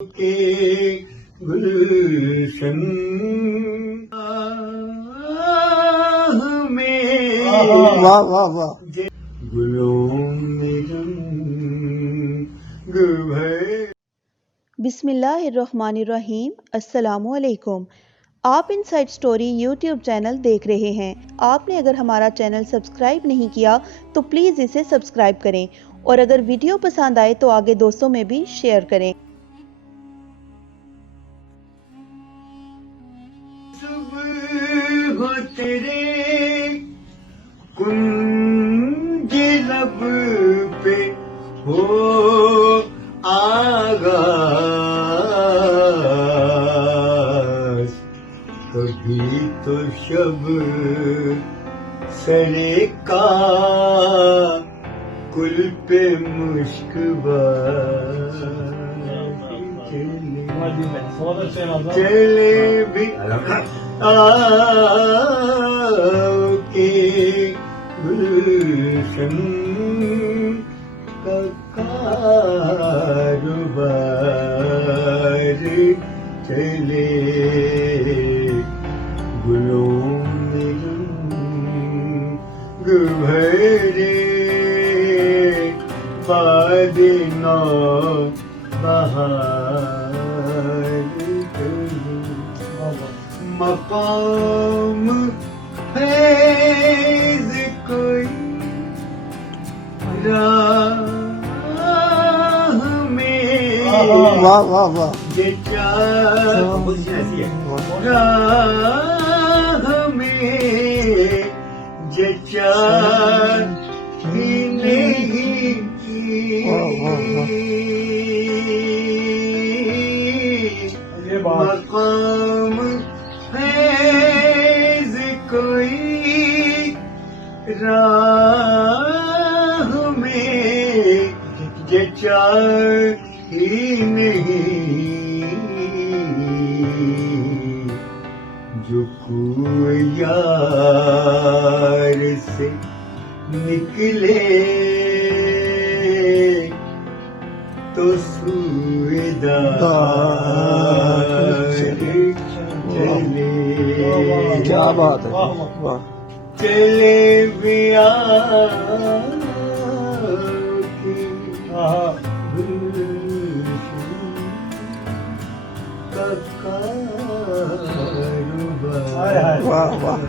के गुलशन में वाह वाह वाह गुलों में रंग भरे। बिस्मिल्लाहिर्रहमानिर्रहीम। अस्सलामुअलैकुम। आप इनसाइड स्टोरी यूट्यूब चैनल देख रहे हैं। आपने अगर हमारा चैनल सब्सक्राइब नहीं किया तो प्लीज़ इसे सब्सक्राइब करें और अगर वीडियो पसंद आए तो आगे दोस्तों में भी शेयर करें। सुबह हो तेरे कुंज लब पे हो आगाज़, कभी तो शब सरे का कुल पे मुश्कबाज चले भी के गुलशन का कारोबार चले गुलों में रंग भरे बाद नौ बहार मकाम फैज़ कोई राह में वाह वाह वाह ये राह में ये ही नहीं मकाम फैज़ कोई राह में ये ही नहीं जो कोई यार से निकले तो सुएदार चले। क्या बात है वाह चले बिया वाह वाह